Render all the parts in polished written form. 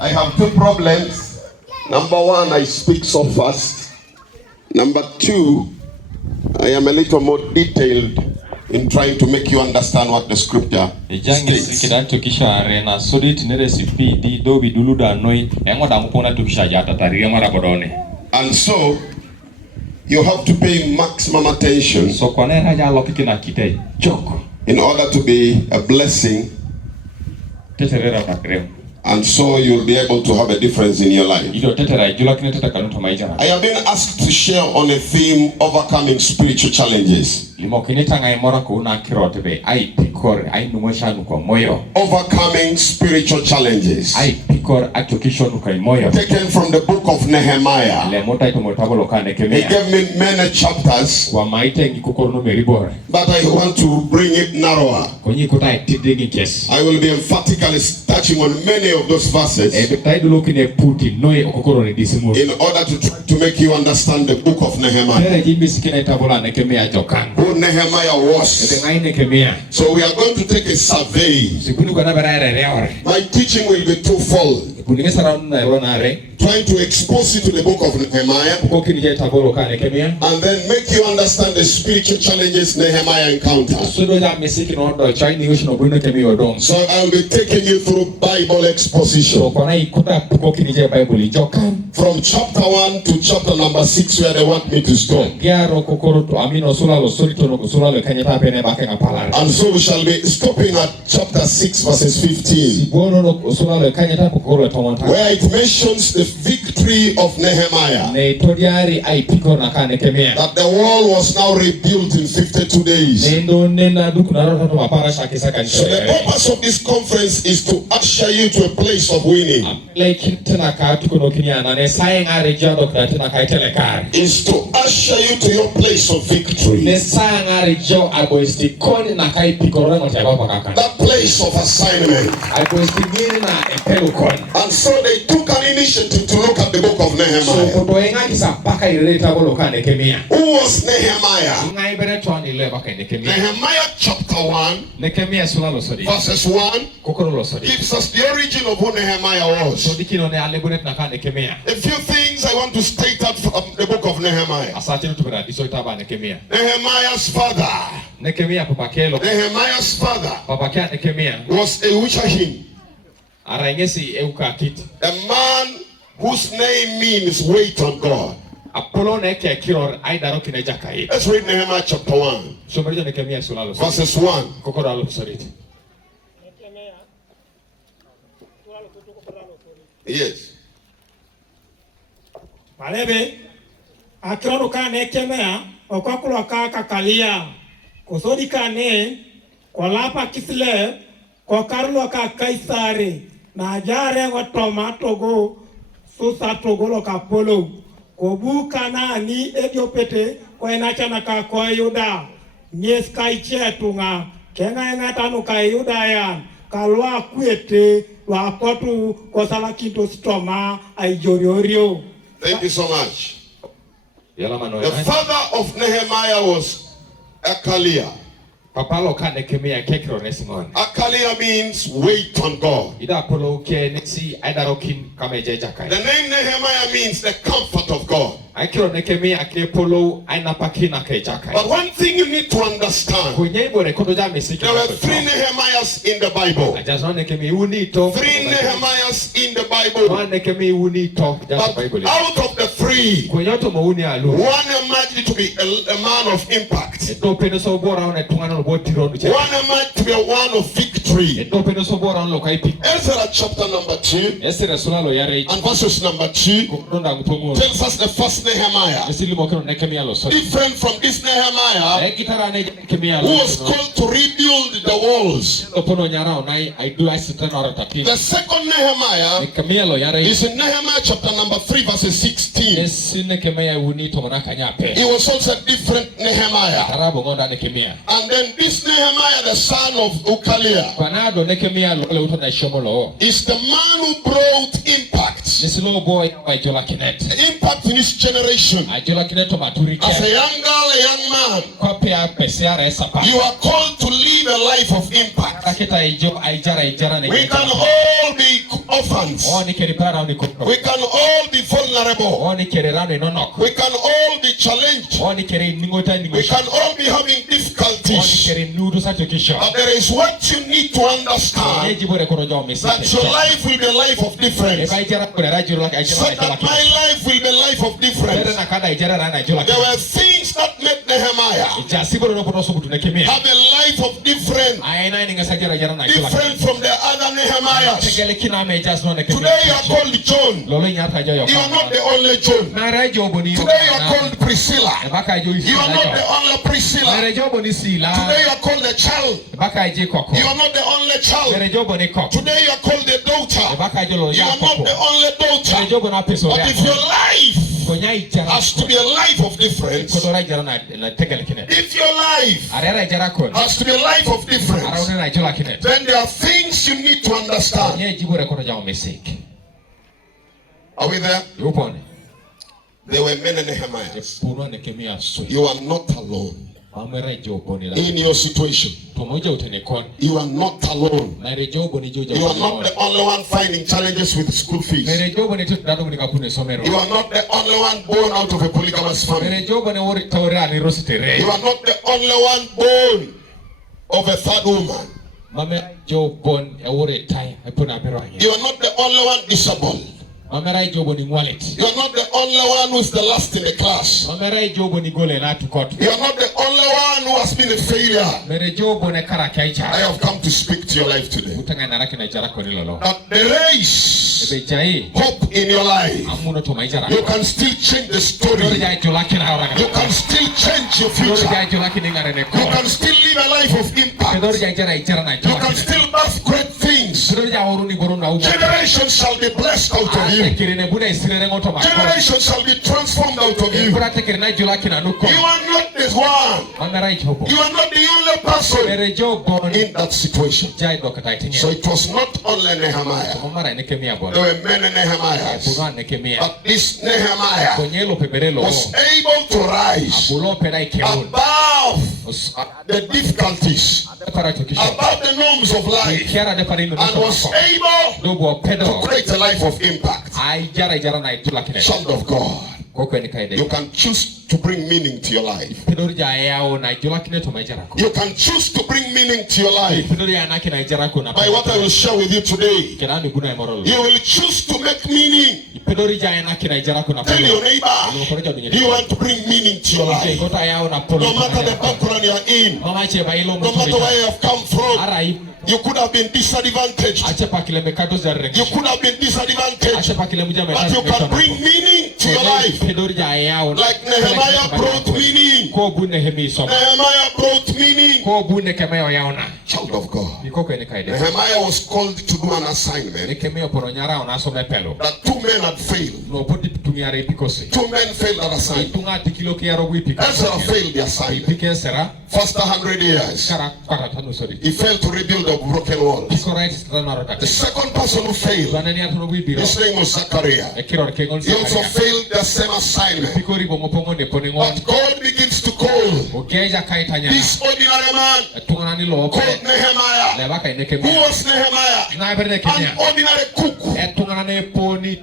I have two problems. Number one, I speak so fast. Number two, I am a little more detailed in trying to make you understand what the scripture states. And so, you have to pay maximum attention in order to be a blessing. And so you'll be able to have a difference in your life. I have been asked to share on a theme, overcoming spiritual challenges. Overcoming spiritual challenges. Taken from the book of Nehemiah. He gave me many chapters, but I want to bring it narrower. I will be emphatically touching on many of those verses in order to try to make you understand the book of Nehemiah. Who Nehemiah was. So we are going to take a survey. My teaching will be twofold. Trying to expose you to the book of Nehemiah and then make you understand the spiritual challenges Nehemiah encountered. So I'll be taking you through Bible exposition from chapter 1 to chapter number 6, where they want me to stop. And so we shall be stopping at chapter 6 verses 15, where it mentions the victory of Nehemiah, that the wall was now rebuilt in 52 days. So the purpose of this conference is to usher you to a place of winning. Is to usher you to your place of victory. That place of assignment. And so they took an initiative to look at the book of Nehemiah. Who was Nehemiah? Nehemiah chapter 1 verses 1 gives us the origin of who Nehemiah was. A few things I want to state out from the book of Nehemiah. Nehemiah's father was a Wishahim, a man whose name means wait on God. Let's read Nehemiah chapter 1 verses 1. Yes. Malebe akiro ka Nehemiah okwakulo ka kakalia kusodi kane kolapa kisle ko karlo ka kaisare na jare go tomato go susa togolo ka polo ko buka na ni ediopete ko enacha na ka ko yuda nies kai chetunga kenga ngatanu ka yuda ya kalwa kwete wa potu ko sala kinto stoma ai joriorio. Thank you so much. The father of Nehemiah was Akalia. Akalia means wait on God. The name Nehemiah means the comfort of God. But one thing you need to understand, there were 3 Nehemiahs in the Bible. 3 Nehemiahs in the Bible. But out of the 3, one emerged to be a man of impact. One emerged to be a one of victory. Ezra chapter number 2 and verses number 2 tells us the first Nehemiah, different from this Nehemiah who was called to rebuild the walls. The second Nehemiah is in Nehemiah chapter number 3 verses 16. He was also a different Nehemiah. And then this Nehemiah, the son of Ukalia, is the man who brought impact. Impact in his generation. As a young girl, a young man, you are called to live a life of impact. We can all be orphans. We can all be vulnerable. We can all be challenged. We can all be having difficulties. But there is what you need to understand, that your life will be a life of difference. So that my life will be a life of difference. There were things that made Nehemiah have a life of difference. Different from the other Nehemiahs. Today you are called John. You are not the only John. Today you are called Priscilla. You are not the only Priscilla. Today you are called the child. You are not the only child. Today you are called the daughter. You are not the only daughter. But if your life has to be a life of difference, if your life has to be a life of difference, then there are things you need to understand. Are we there? There were many Nehemiahs. You are not alone. In your situation, you are not alone. You are not the only one finding challenges with school fees. You are not the only one born out of a polygamous family. You are not the only one born of a third woman. You are not the only one disabled. You are not the only one who is the last in the class. You are not the only one who has been a failure. I have come to speak to your life today. That there is hope in your life. You can still change the story. You can still change your future. You can still live a life of impact. You can still birth great things. Generations shall be blessed out of you. Generation shall be transformed out of you. You are not this one. You are not the only person in that situation. So it was not only Nehemiah. There were many Nehemiahs. But this Nehemiah was able to rise above the difficulties, above the norms of life, and was able to create a life of impact. Child of God, you can choose to bring meaning to your life. You can choose to bring meaning to your life by what I will share with you today. You will choose to make meaning. Tell your neighbor, you want to bring meaning to your life. No matter the background you are in, no matter where you have come from. You could have been disadvantaged. You could have been disadvantaged. But you can bring meaning to your life. Like Nehemiah brought meaning. Nehemiah brought meaning. Child of God. Nehemiah was called to do an assignment that two men had failed. Two men failed that assignment. Ezra failed the assignment. First 100 years, he failed to rebuild the broken wall. The second person who failed, his name was Zachariah. He also failed the same assignment. But God begins to call this ordinary man called Nehemiah. Who was Nehemiah? An ordinary cook.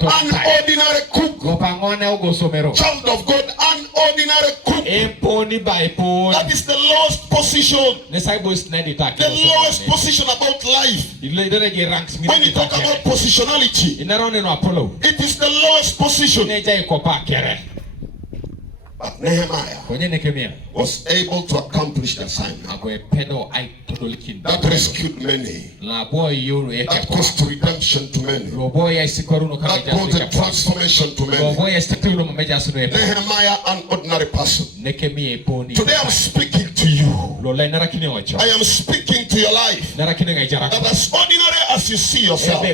An ordinary cook. Child of God, an ordinary cook. That is the lowest position. The lowest position about life. When you talk about positionality, it is the lowest position. But Nehemiah was able to accomplish the assignment. That rescued many. That caused redemption to many. That brought a transformation to many. Nehemiah, an ordinary person. Today I'm speaking to you. I am speaking to your life. That as ordinary as you see yourself, you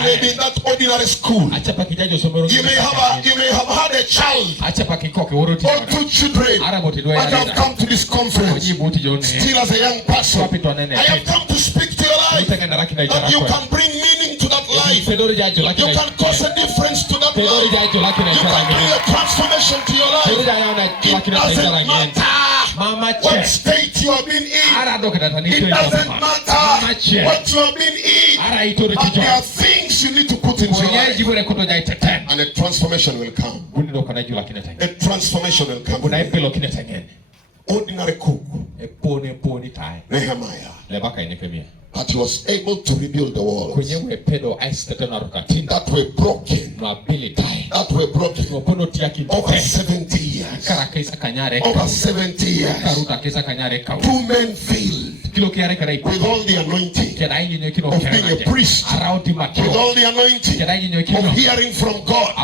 may be in that ordinary school. You may have had a child or two children. I have come to this conference still as a young person. I have come to speak to your life, that you can bring meaning to that life. You can cause a difference to that life. You can bring a transformation to your life. It doesn't matter what state you have been in. It doesn't matter what you have been in. But there are things you need to put into your life. And a transformation will come. A transformation will come. Ordinary cook, Nehemiah. But he was able to rebuild the walls that were broken. That were broken over 70 years. Over 70 years. 2 men failed with all the anointing of being a priest, with all the anointing of hearing from God.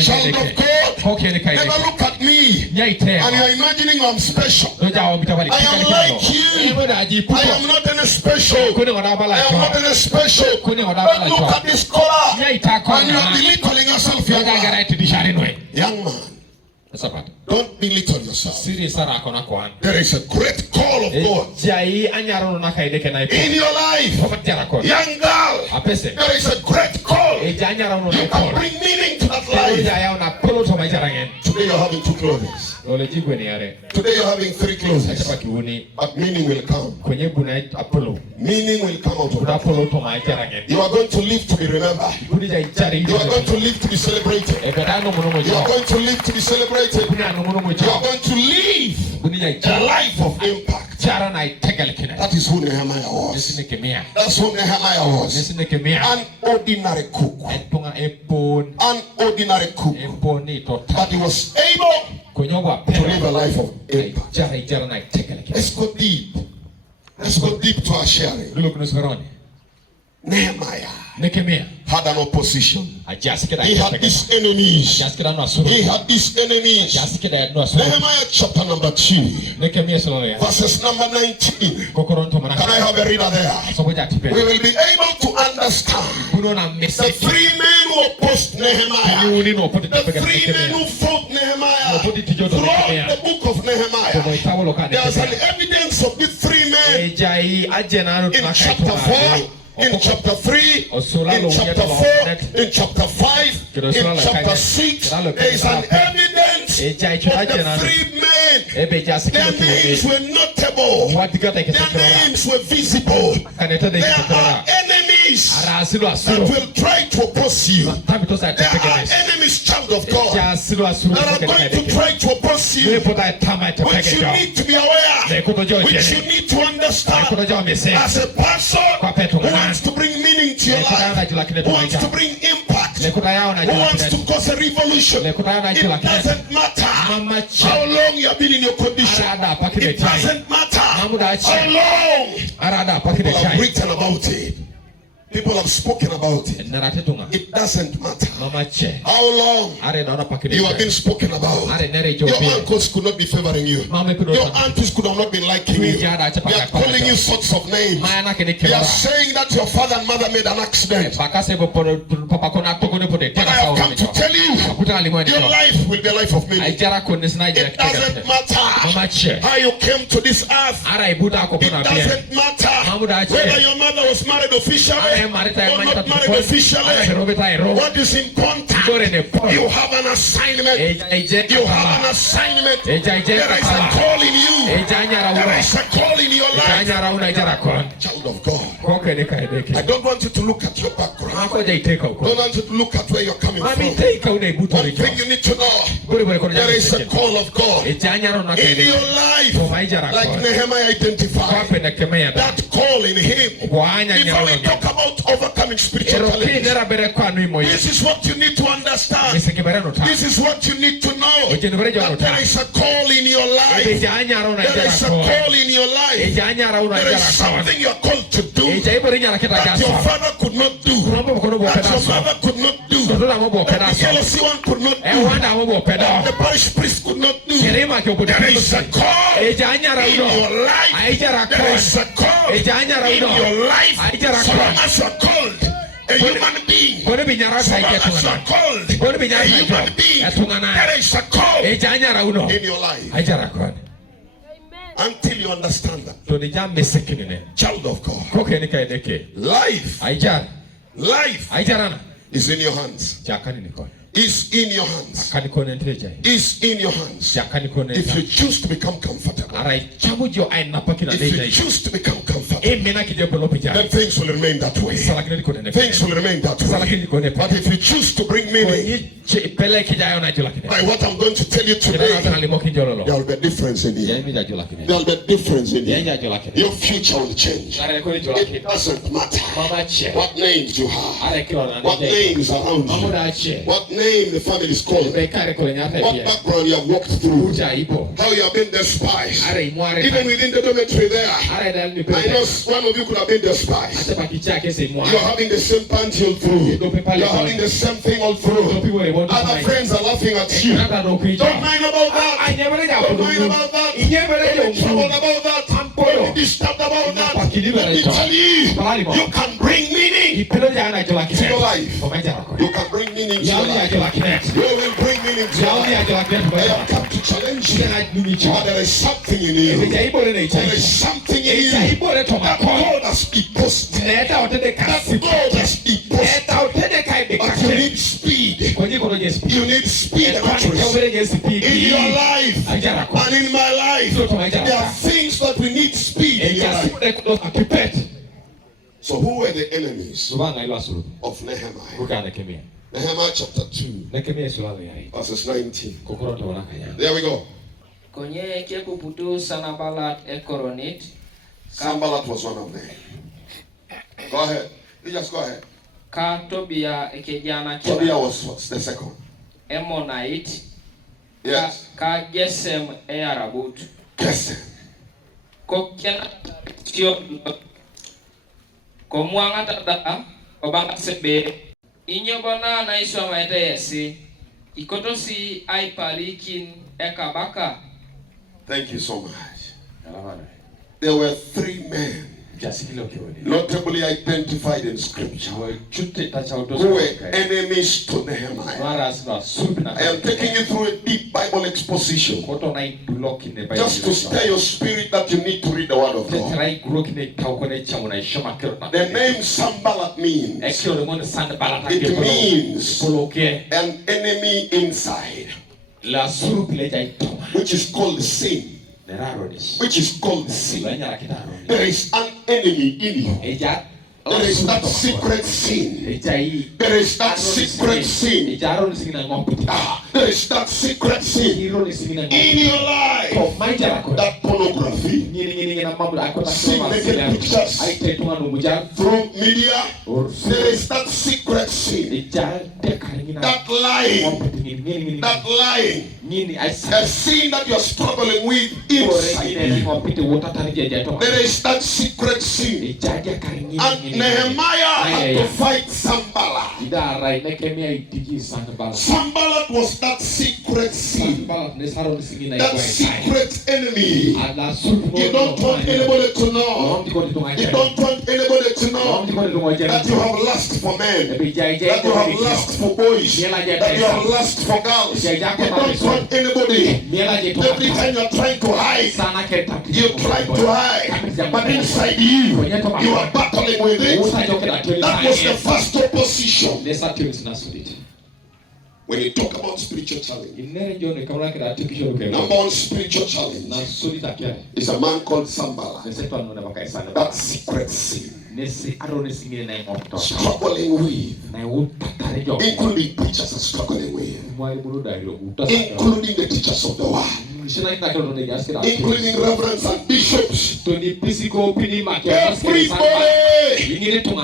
Child of God, never look at me and you're imagining I'm special. I am like you. I am not any special. I am not any special. Don't look at this color and you are belittling yourself. Young man, don't belittle yourself. There is a great call of God in your life. Young girl, there is a great call. You can bring meaning to that life. Today you're having 2 clothes. Today you're having 3 clothes. But meaning will come. Meaning will come out of that. You are going to live to be remembered. You are going to live to be celebrated. You are going to live to be celebrated. You are going to live a life of impact. That is who Nehemiah was. That's who Nehemiah was. An ordinary cook. An ordinary cook. But he was able to live a life of impact. Let's go deep. Let's go deep to our sharing. Nehemiah had an opposition. He had these enemies. He had these enemies. Nehemiah chapter number 2, verses number 19. Can I have a reader there? We will be able to understand the 3 men who opposed Nehemiah. The 3 men who fought Nehemiah. Throughout the book of Nehemiah, there is an evidence of these 3 men in chapter 4. In chapter 3, in chapter 4, in chapter 5, in chapter 6, there is an evidence of the 3 men. Their names were notable. Their names were visible. There are enemies that will try to oppose you. There are enemies, child of God, that are going to try to oppose you, which you need to be aware, which you need to understand. As a person who wants to bring meaning to your life, who wants to bring impact, who wants to cause a revolution, it doesn't matter how long you have been in your condition. It doesn't matter how long people have written about it. People have spoken about it. It doesn't matter how long you have been spoken about. Your uncles could not be favoring you. Your aunties could have not been liking you. They are calling you sorts of names. They are saying that your father and mother made an accident. But I have come to tell you, your life will be a life of meaning. It doesn't matter how you came to this earth. It doesn't matter whether your mother was married officially or not married officially. What is important? You have an assignment. You have an assignment. There is a call in you. There is a call in your life. Child of God, I don't want you to look at your background. I don't want you to look at where you're coming from. One thing you need to know, there is a call of God in your life. Like Nehemiah identified that call in him. Before we talk about overcoming spiritual challenges, this is what you need to understand. This is what you need to know. That there is a call in your life. There is a call in your life. There is something you are called to do that your father could not do, that your mother could not do, that the LC one could not do, that the parish priest could not do. There is a call in your life. There is a call in your life. So long as you are called a human being, so long as you are called a human being, there is a call in your life. Until you understand that, child of God, life is in your hands. Is in your hands. Is in your hands. If you choose to become comfortable, If you choose to become comfortable, then things will remain that way. Things will remain that way. But if you choose to bring meaning, by what I'm going to tell you today, there will be a difference in you. There will be a difference in you. Your future will change. It doesn't matter what names you have, what names around you, what name the family is called, what background you have walked through, how you have been despised. Even within the dormitory there, I know one of you could have been despised. You're having the same pants all through. You're having the same thing all through. Other friends are laughing at you. Don't mind about that. Don't mind about that. Don't be troubled about that. Don't be disturbed about that. Let me tell you, you can bring meaning to your life. You can bring meaning to your life. You will bring meaning to your life. I have come to challenge you. There is something in you. There is something in you that God has deposited. That God has deposited. But you need speed. You need speed and accuracy. In your life and in my life, there are things that we need speed in your life. So who were the enemies of Nehemiah? Nehemiah chapter 2, verses 19. There we go. Sanballat was one of them. Go ahead. You just go ahead. Tobiah was the second. Ammonite. Yes. Gesem Arabut. Gesem. Komwanga tada obanga sebe inyobana na iswa maete yesi ikotosi aipalikin ekabaka. Thank you so much. There were 3 men notably identified in scripture who were enemies to Nehemiah. I am taking you through a deep Bible exposition just to stir your spirit that you need to read the word of God. The name Sanballat means, it means an enemy inside, which is called sin. Which is called sin. There is an enemy in you. There is that secret sin. There is that secret sin. There is that secret sin in your life. That pornography, sin naked pictures through media. There is that secret sin. That lying. That lying. A sin that you are struggling with inside. There is that secret sin. And Nehemiah had to fight Sanballat. Sanballat was that secret sin. That secret enemy. You don't want anybody to know. You don't want anybody to know that you have lust for men. That you have lust for boys. That you have lust for girls. You don't want anybody. Every time you're trying to hide, you're trying to hide. But inside you, you are battling with it. That was the first opposition. When you talk about spiritual challenge, number one spiritual challenge is a man called Sanballat. That secret sin. Struggling with, including preachers are struggling with, including the teachers of the word, including reverends and bishops. Everybody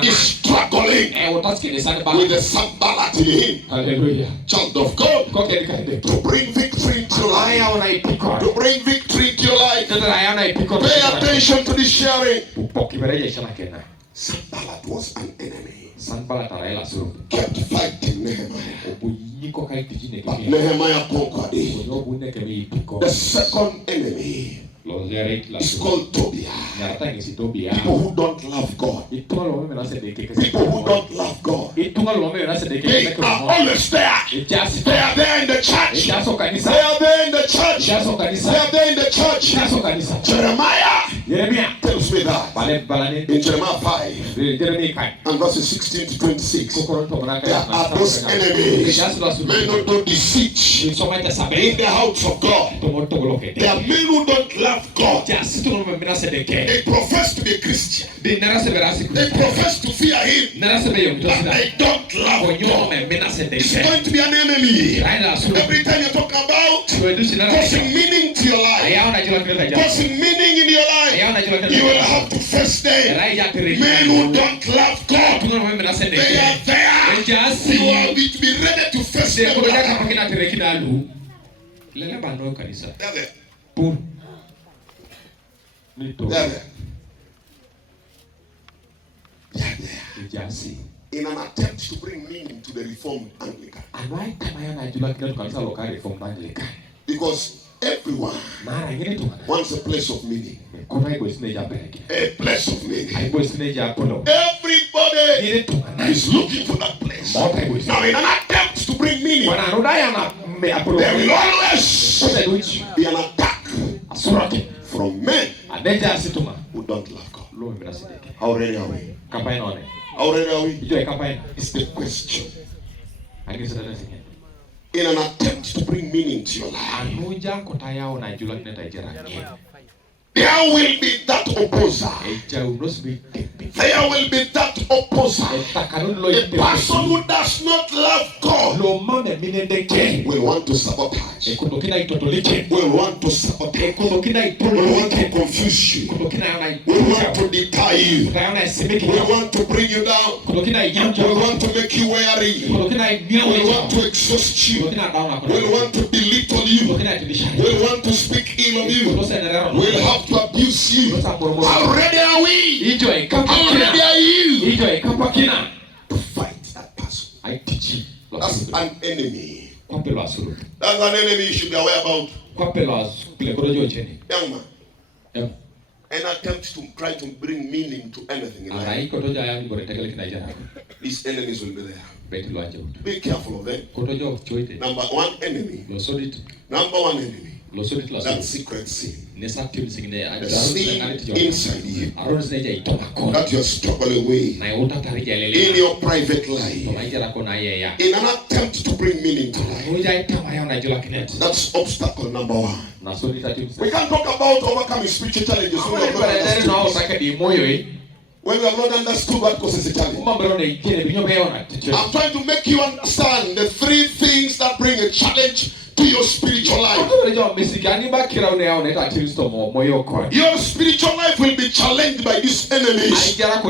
is struggling with the Sanballat in him. Hallelujah. Child of God, to bring victory into your life, to bring victory into your life. Pay attention to the sharing. Sanballat was an enemy. Kept fighting Nehemiah. But Nehemiah conquered it. The second enemy is called Tobiah. People who don't love God. People who don't love God. They are always there. They are there in the church. They are there in the church. They are there in the church. Jeremiah tells me that in Jeremiah 5 and verses 16 to 26, there are those enemies, men who don't beseech in the house of God. There are men who don't love God. They profess to be Christian. They profess to fear Him, but they don't love God. It's going to be an enemy. Every time you talk about causing meaning to your life, causing meaning in your life, you will have to face them. Men who don't love God, they are there. You will be ready to face them. They are there. In an attempt to bring meaning to the Reformed Anglican. Because everyone wants a place of meaning. A place of meaning. Everybody is looking for that place. Now, in an attempt to bring meaning, there will always be an attack from men who don't love God. How ready are we? How ready are we? It's the question. In an attempt to bring meaning to your life, there will be that opposer. There will be that opposer. A person who does not love God will want to sabotage. Will want to sabotage. Will want to confuse you. Will want to deter you. Will want to bring you down. Will want to make you weary. Will want to exhaust you. Will want to belittle you. Will want to speak ill of you. Will have to abuse you. How ready are we? How ready are you to fight that person? That's an enemy. That's an enemy you should be aware about. Young man, an attempt to try to bring meaning to anything in life, these enemies will be there. Be careful of them. Number one enemy. That secret sin. The sin inside you that you're struggling with in your private life, in an attempt to bring meaning to life. That's obstacle number one. We can't talk about overcoming spiritual challenges when we have not understood what causes a challenge. I'm trying to make you understand the three things that bring a challenge to your spiritual life. Your spiritual life will be challenged by these enemies. A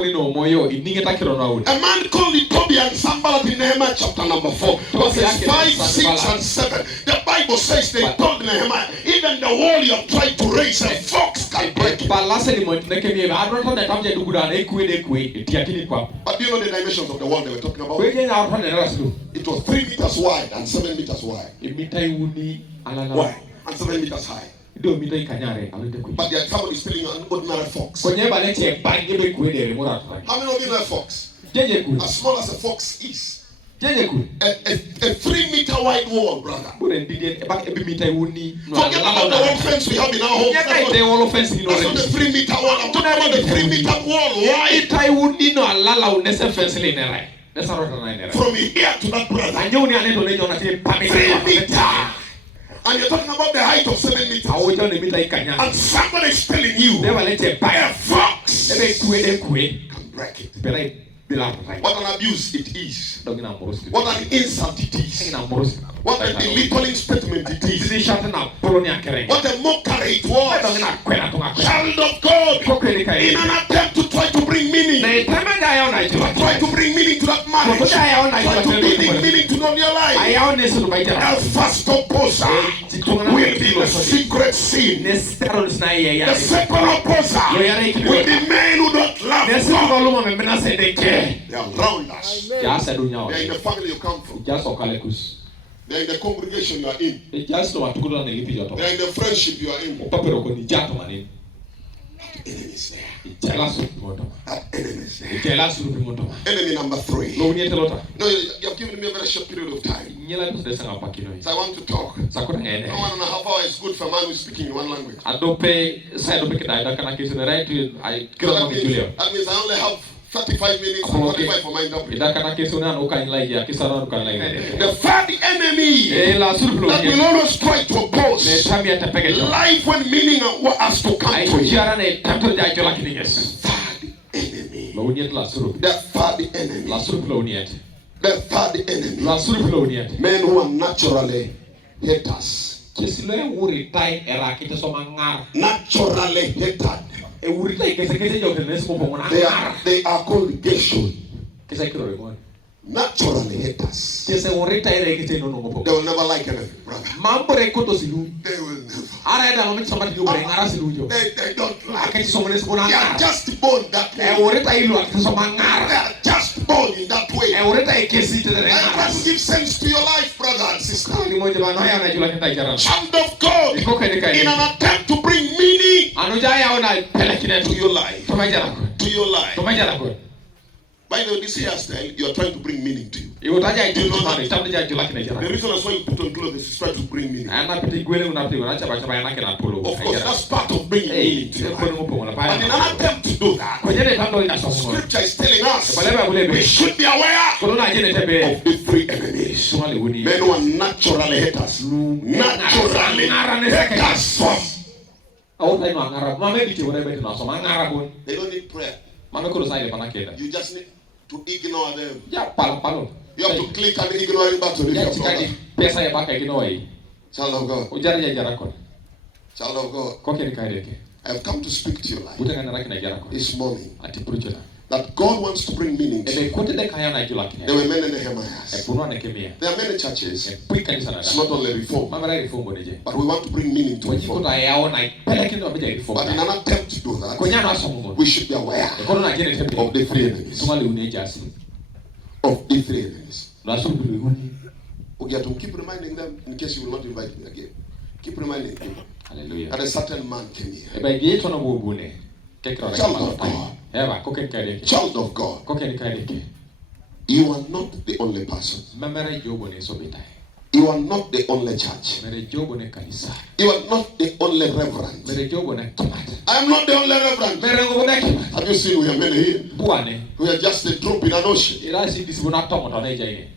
man called Tobiah and Sanballat in Nehemiah chapter number 4, verses 5, 6, and 7. The Bible says they told Nehemiah, even the wall you have tried to raise, a fox can break it. But do you know the dimensions of the wall they were talking about? It was 3 meters wide and 7 meters wide. Why? And 7 meters high. But they are probably spilling an ordinary fox. How many of you know a fox? As small as a fox is. A 3 meter wide wall, brother. Forget about the wall fence we have in our home. That's not the 3 meter wall. I'm talking about the 3 meter wall. Why? From here to that, brother. 3 meter. And you're talking about the height of 7 meters. And somebody is telling you a fox can break it. What an abuse it is. What an insult it is. What a belittling statement it is. What a mockery it was. Child of God, in an attempt to try to bring meaning, try to bring meaning to that marriage, try to bring meaning to your life, a first opposer will be the secret sin. The second opposer will be men who don't love God. They are around us. They are in the family you come from. They are in the congregation you are in. They are in the friendship you are in. Enemies there. Enemies there. Enemy number 3. No, you have given me a very short period of time. So I want to talk. 1.5 hours is good for a man who is speaking in one language. That means I only have 35 minutes and 45 for my interpreter. The third enemy that will always try to oppose life when meaning has to come to you. The third enemy. The third enemy. Men who are naturally haters. Naturally hated. They are called Geshul. Naturally haters. They will never like anything, brother. They will never. They don't like it. They are just born that way. They are just born in that way. And that will give sense to your life, brother and sister. Child of God, in an attempt to bring meaning to your life. To your life. By the way, this hairstyle, you are trying to bring meaning to you. You know that? The reason why you put on clothes is try to bring meaning. Of course, that's part of bringing meaning to your life. But in an attempt to do that, Scripture is telling us we should be aware of the 3 enemies. Men who are naturally haters. Naturally haters. They don't need prayer. You just need to ignore them. You have to click and ignore it back to the Child of God. Child of God. I have come to speak to your life this morning that God wants to bring meaning to you. There were many Nehemiahs. There are many churches. It's not only reform, but we want to bring meaning to reform. But in an attempt to do that, we should be aware of the 3 enemies. Of the 3 enemies. Okay, to keep reminding them in case you will not invite me again. Keep reminding them. Hallelujah. That a certain man came here. Child of God. Child of God. You are not the only person. You are not the only church. You are not the only reverend. I am not the only reverend. Have you seen we are many here? We are just a drop in an ocean.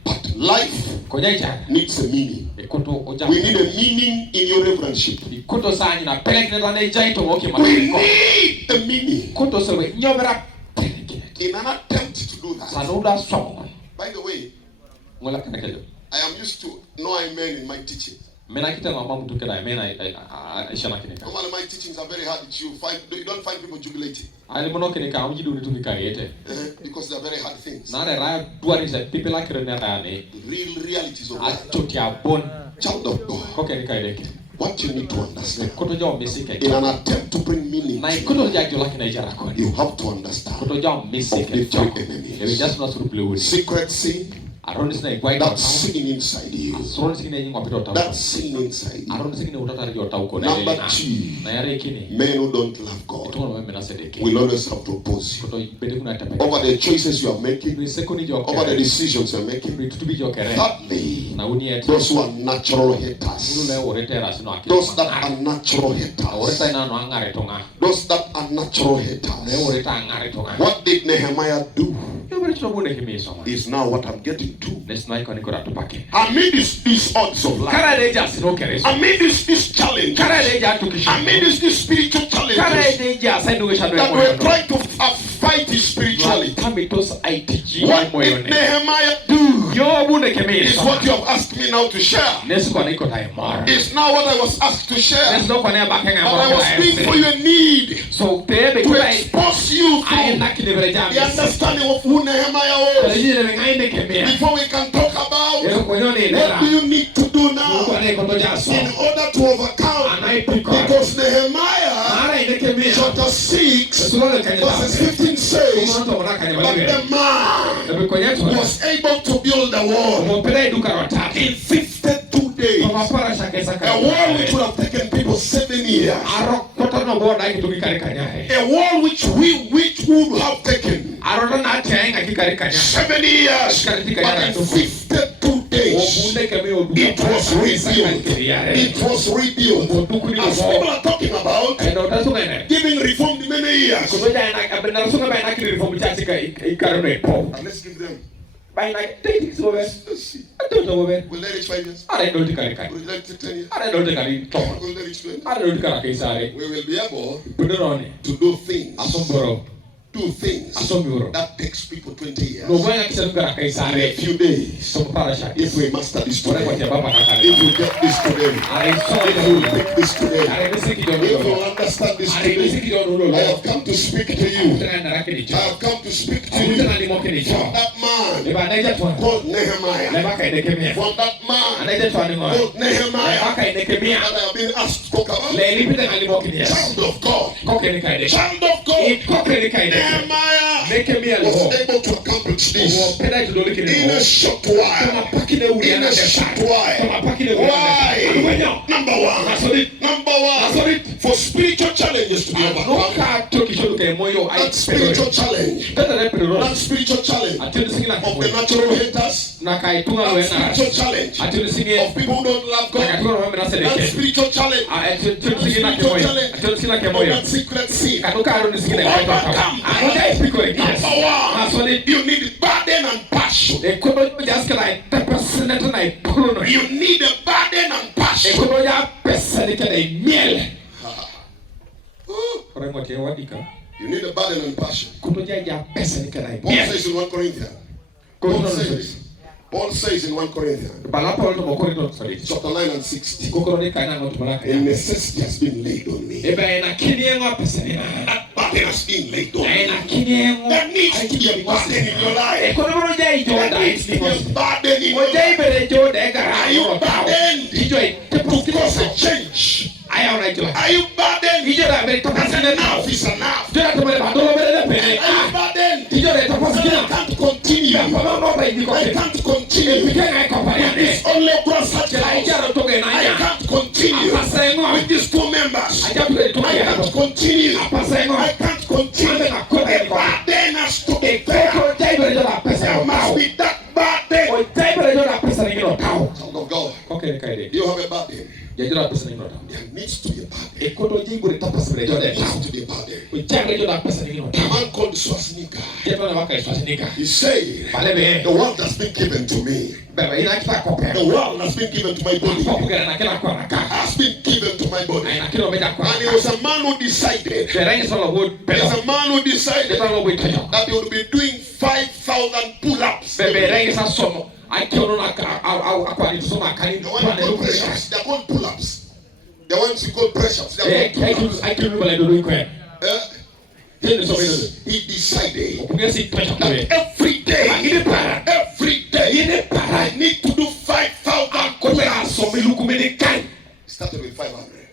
But life needs a meaning. We need a meaning in your reverendship. We need a meaning. In an attempt to do that. By the way, I am used to no amen in my teaching. Normally my teachings are very hard. You don't find people jubilating. Because they are very hard things. The real realities of life. Child of God. What you need to understand in an attempt to bring meaning, you have to understand of the 3 enemies. Secret sin. That sin inside you. That sin inside you. Number 2, men who don't love God will always have to oppose you over the choices you are making, over the decisions you are making. Thirdly, those who are natural haters. Those that are natural haters. Those that are natural haters. What did Nehemiah do? Is now what I'm getting to. Amidst these odds of life, amidst this challenge, amidst this spiritual challenge that we're trying to fight is spirituality. What did Nehemiah do? Is what you have asked me now to share. It's now what I was asked to share. But I was speaking for your need to expose you through the understanding of who Nehemiah was. Before we can talk about what do you need to do now in order to overcome. Because Nehemiah chapter 6 verses 15 says, but the man was able to build a wall in 52 days. A wall which would have taken people 7 years. years. A wall which we would have taken 7 years, but in 52 days, it was rebuilt. It was rebuilt. As people are talking about giving reform in many years. And let's give them. Let's see. Will they reach 5 years? Will they reach 10 years? Will they reach 20? We will be able to do things that takes people 20 years in a few days. If we master this today, if we get this today, if we pick this today, if we understand this today, I have come to speak to you. I have come to speak to you from that man called Nehemiah. From that man called Nehemiah that I have been asked to talk about. Child of God. Child of God. Nehemiah was able to accomplish this in a short while. In a short while. Why? Number one, for spiritual challenges to be overcome. That spiritual challenge. That spiritual challenge of the natural haters. That spiritual challenge of people who don't love God. That spiritual challenge. That secret sin. Overcome. You need burden and passion. You need a burden and passion. You need a burden and passion. Paul says in 1 Corinthians. Paul says in 1 Corinthians chapter 9 and 16, a necessity has been laid on me. That burden has been laid on me. There needs to be a burden in your life. There needs to be a burden in your life. Are you burdened to cause a change? Are you burdened? That's enough is enough. Are you burdened? I can't continue. I can't continue. It's only process. I can't continue with these 2 members. I can't continue. I can't continue. A burden has to be there. There must be that burden. Child of God, you have a burden. There needs to be a burden. There needs to be a burden. A man called Swasnika. He said, the world has been given to me. The world has been given to my body. Has been given to my body. And he was a man who decided. There's a man who decided that he would be doing 5,000 pull-ups. The one called press-ups. They're called pull-ups. The ones you call press-ups. They're called pull-ups. He decided that every day I need to do 5,000 pull-ups. Started with 500.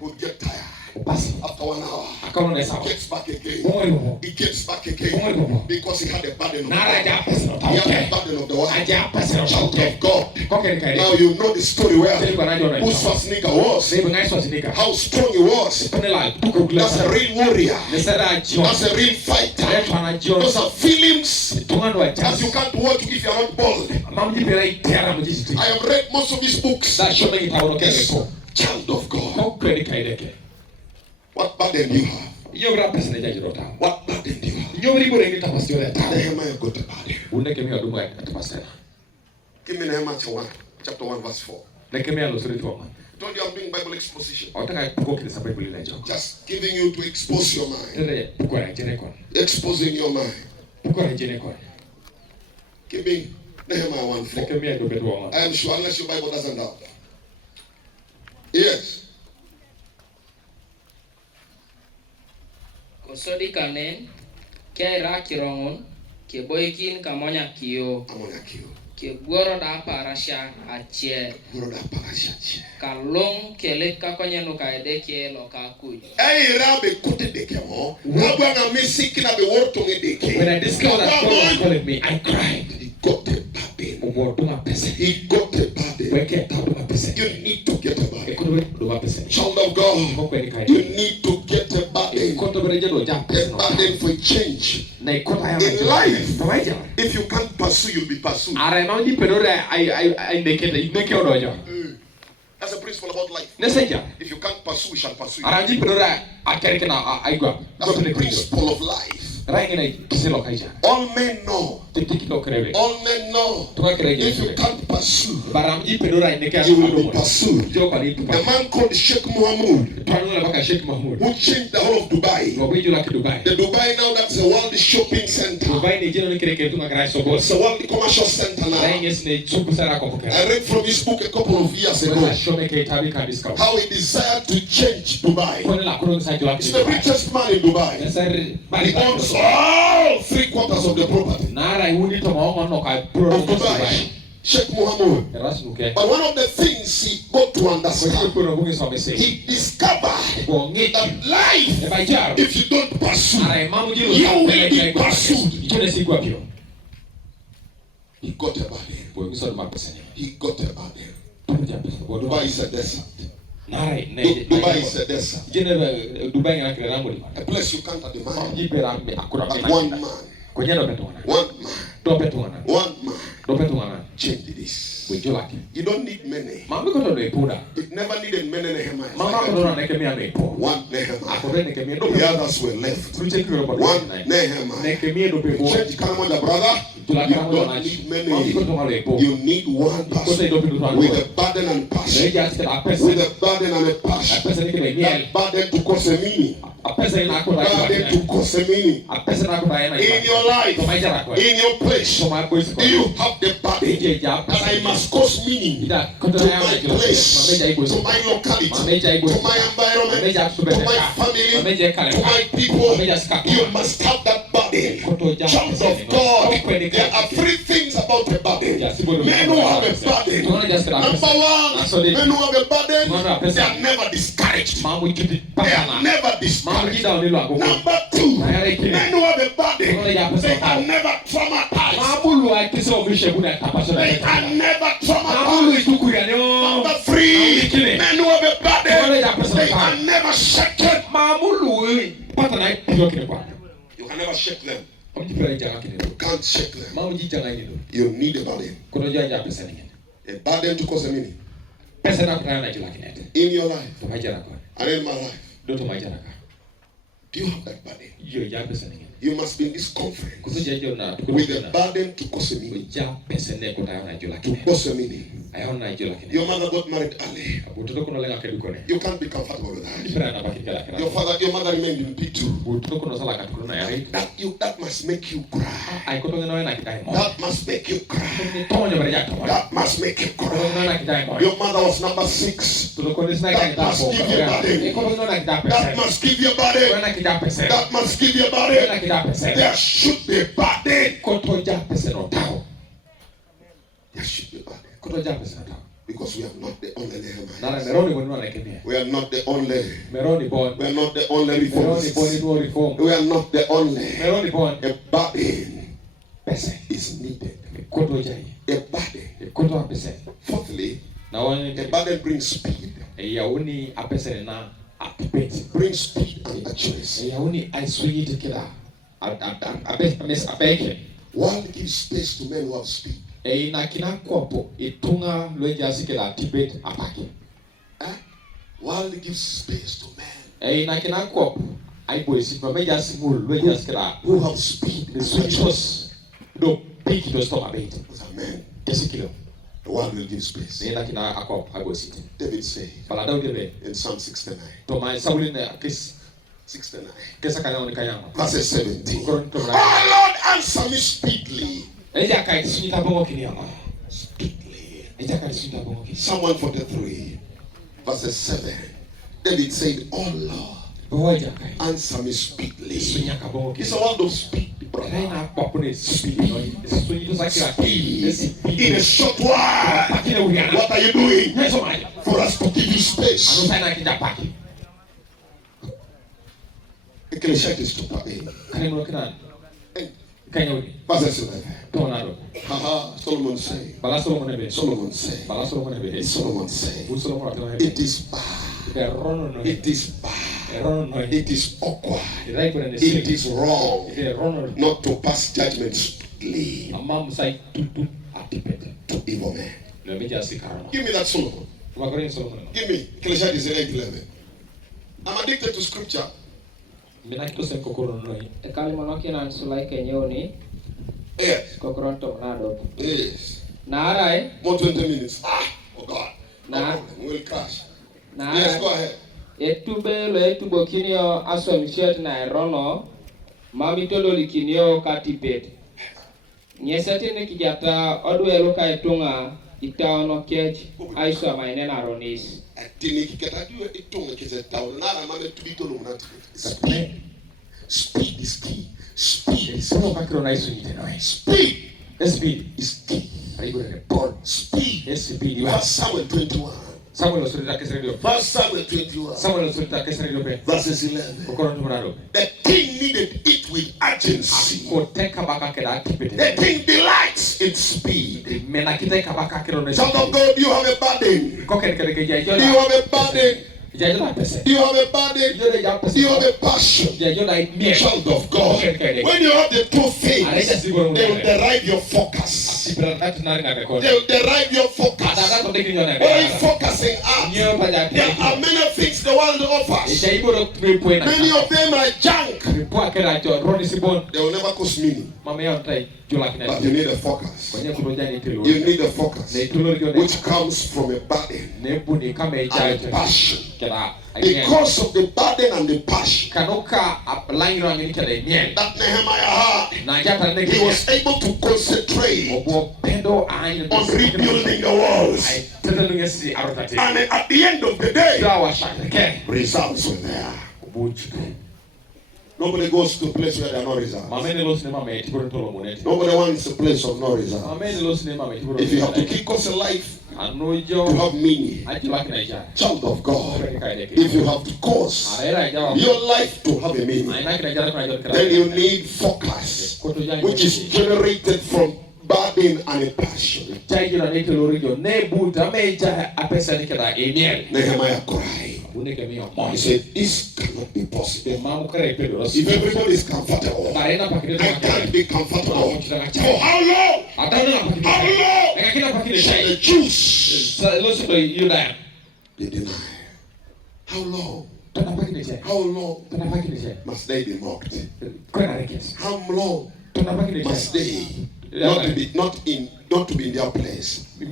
Would get tired. After 1 hour, he gets back again. He gets back again because he had a burden of God. He had a burden of the world. Child of God. Now you know the story well. Who Swasnika was. How strong he was. That's a real warrior. That's a real fighter. Those are feelings that you can't watch if you are not bold. I have read most of his books. Yes. Child of God. What burden do you have? What burden do you have? Nehemiah got a burden. Give me Nehemiah chapter 1 verse 4. I told you I'm doing Bible exposition. Just giving you to expose your mind. Exposing your mind. Give me Nehemiah 1:4. I am sure unless your Bible doesn't have that. Yes. Kosodi kanen ke ra kirongon ke boykin kamonya kiyo ke goro da parasha achie kalong kele kakonya no kaide ke lo kakuj rabe kote dekemo abanga misiki na be worto ngedeke. When I discovered that God was calling me, I cried. He got a burden. He got a burden. You need to get a burden. Child of God, you need to get a burden. A burden for change. In life, if you can't pursue, you'll be pursued. That's a principle about life. If you can't pursue, we shall pursue you. That's the principle of life. All men know. All men know. If you can't pursue, you will be pursued. A man called Sheikh Mohammed, who changed the whole of Dubai. The Dubai now, that's a world shopping center. It's a world commercial center now. I read from his book a couple of years ago how he desired to change Dubai. He's the richest man in Dubai. He owns all 3/4 of the property of Dubai. Sheikh Mohammed. But one of the things he got to understand, he discovered that life, if you don't pursue, you will be pursued. He got a burden. He got a burden. Dubai is a desert. Dubai is a desert. A place you can't admire. But one man changed this. You don't need many. It never needed many Nehemiah. One Nehemiah. The others were left. One Nehemiah. Church, come on, brother. You don't need many. You need one person with a burden and passion. With a burden and a passion. That burden to cause a meaning. Burden to cause a meaning. In your life, in your place, do you have the burden that I must cause meaning to my place, to my locality, to my environment, to my family, to my people? You must have that burden. Child of God, there are 3 things about a burden. Men who have a burden. Number 1, men who have a burden, they are never discouraged. They are never discouraged. Number 2, men who have a burden, they are never traumatized. They are never traumatized. Number 3, men who have a burden, they are never shaken. You can never shake them. You can't shake them. You need a burden. A burden to cause a meaning. In your life and in my life. Do you have that burden? You must be in this conference with a burden to cause a meaning. To cause a meaning. Your mother got married early. You can't be comfortable with that. Your mother remained in P2. That must make you cry. That must make you cry. That must make you cry. Your mother was number 6. That must give you a burden. That must give you a burden. That must give you a burden. There should be a burden. There should be a burden. Because we are not the only Nehemiah. We are not the only. We are not the only reformers. We are not the only. A burden is needed. A burden. Fourthly, a burden brings speed. Brings speed and accuracy. World gives space to men who have speed. World gives space to men who have speed. Amen. The world will give space. David said in Psalm 69. 69. Verse 17. Oh Lord, answer me speedily. Speedily. Psalm 143. Verse 7. David said, oh Lord, answer me speedily. It's a word of speed. Speed. In a short while. What are you doing? For us to give you space. Ecclesiastes chapter 8. Verse 11. Solomon say. Solomon say. It is bad. It is bad. It is awkward. It is wrong not to pass judgment strictly to evil men. Give me that Solomon. Give me Ecclesiastes 8:11. I'm addicted to scripture. Yes. Yes. More 20 minutes. Oh God. No problem. We'll crash. Yes, go ahead. Etubo kinio aso mchet na erono mami tolo likinio katipet nyesati ne kijata odwelo ka etunga itaono kech aiso mainena ronis atini kikata diwe itunga kizetawo nara mame tubitolo munati speed is key. Speed is speed is key. Speed. Verse Samuel 21. Verse Samuel 21. Verses 11. The king needed it with urgency. The king delights in speed. Child of God, do you have a burden? Do you have a burden? Do you have a burden? Do you have a passion? Child of God. When you have the two things, they will derive your focus. They will derive your focus. What are you focusing on? There are many things the world offers. Many of them are junk. They will never cost meaning. But you need a focus. You need a focus which comes from a burden and a passion. Because of the burden and the passion that Nehemiah had, he was able to concentrate on rebuilding the walls. And at the end of the day, results were there. Nobody goes to a place where there are no results. Nobody wants a place of no results. If you have to keep us alive to have meaning, child of God, if you have to cause your life to have a meaning, then you need focus, which is generated from burden and a passion. Nehemiah cried. He said, this cannot be possible. If everybody is comfortable, I can't be comfortable. For how long? How long shall the Jews be denied? How long? How long must they be mocked? How long must they not to be in their place? He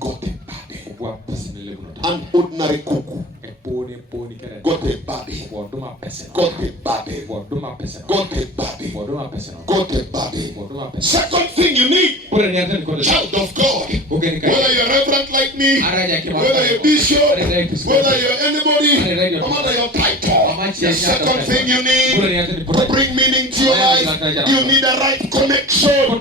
got a body. An ordinary cuckoo got a body. Got a body. Got a body. Second thing you need, child of God, whether you're reverend like me, whether you're bishop, whether you're anybody, no matter your title, the second thing you need to bring meaning to your life, you need the right connection. You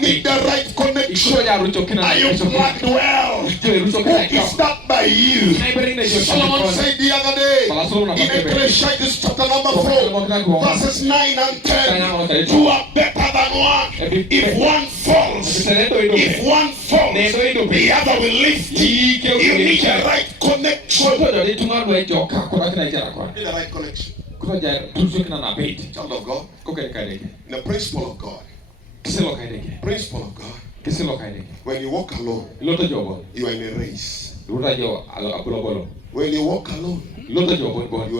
need the right connection. Are you plugged well? Who is that by you? Solomon said the other day in Ecclesiastes chapter number 4, verses 9 and 10, two are better than one. If one falls, the other will lift. You need the right connection. You need the right connection. Child of God, the principle of God. Principle of God. When you walk alone, you are in a race. When you walk alone, you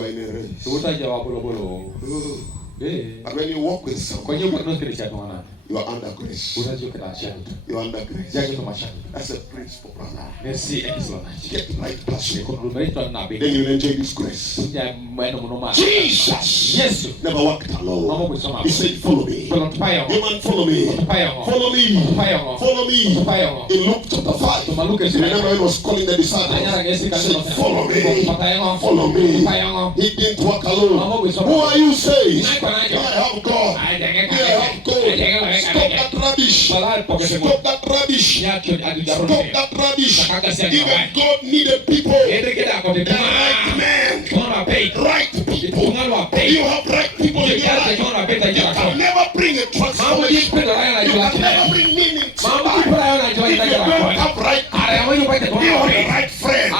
are in a race. But when you walk with someone, you are under grace. You are under grace. That's a principle, brother. Get right passion. Then you will enjoy this grace. Jesus never walked alone. He said, follow me. You man, follow me. Follow me. Follow me. In Luke chapter 5, remember when he was calling the disciples, he said, follow me. Follow me. He didn't walk alone. Who are you saying? I have God. I have God. Stop that rubbish. Stop that rubbish. Stop that rubbish. Even God needed people. The right man. Right people. You have right people in your life. You can never You can never bring meaning to life if you don't have right people. You have the right friend.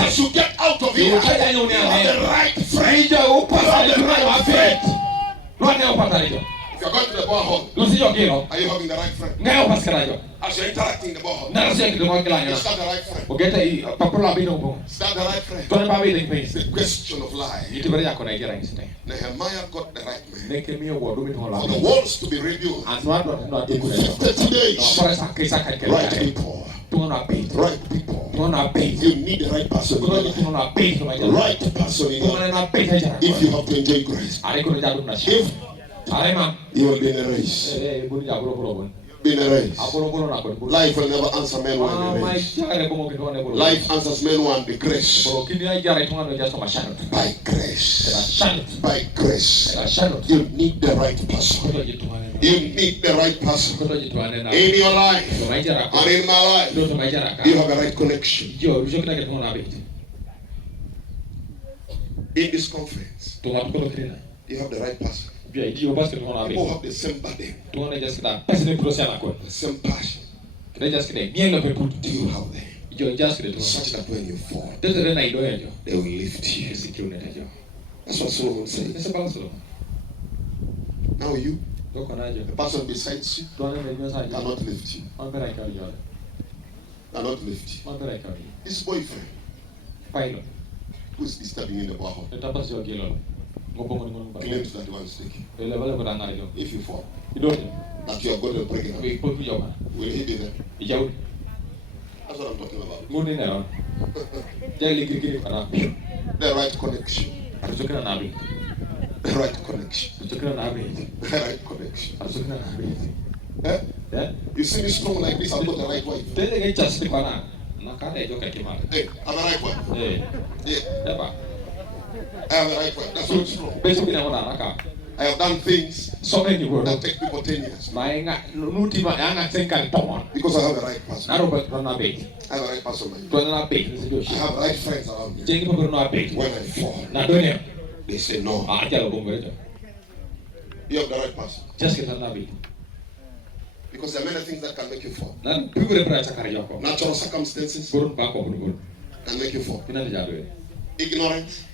As you get out of here, you have the right friend. You have the right faith. If you're going to the borehole, are you having the right friend? As you're interacting in the borehole, is that the right friend? Is that the right friend? It's the question of life. Nehemiah got the right man. For the walls to be rebuilt in 50 days, right people. Right people. You need the right person in your life. Right person in your life. If you have to enjoy grace. If you will be in a race. Be in a race. Life will never answer men one in a race. Life answers men one the grace. By grace. By grace. You need the right person. You need the right person. In your life and in my life, you have the right connection. In this conference, you have the right person. People have the same burden, the same passion. Do you have them? Such that when you fall, they will lift you. That's what Solomon said. Now you, the person beside you, cannot lift you. Cannot lift you. His boyfriend, who is disturbing in the borehole, claims that one stick. If you fall, that you are going to break it up, will he be there? That's what I'm talking about. The right connection. The right connection. The right connection. Eh? You see me strong like this, I've got the right wife. Hey, I'm the right wife. Yeah. I have the right wife. That's so strong. I have done things that take people 10 years. Because I have the right person. I have the right person. I have the right friends around me. When I fall, they say no. You have the right person. Because there are many things that can make you fall. Natural circumstances can make you fall. Ignorance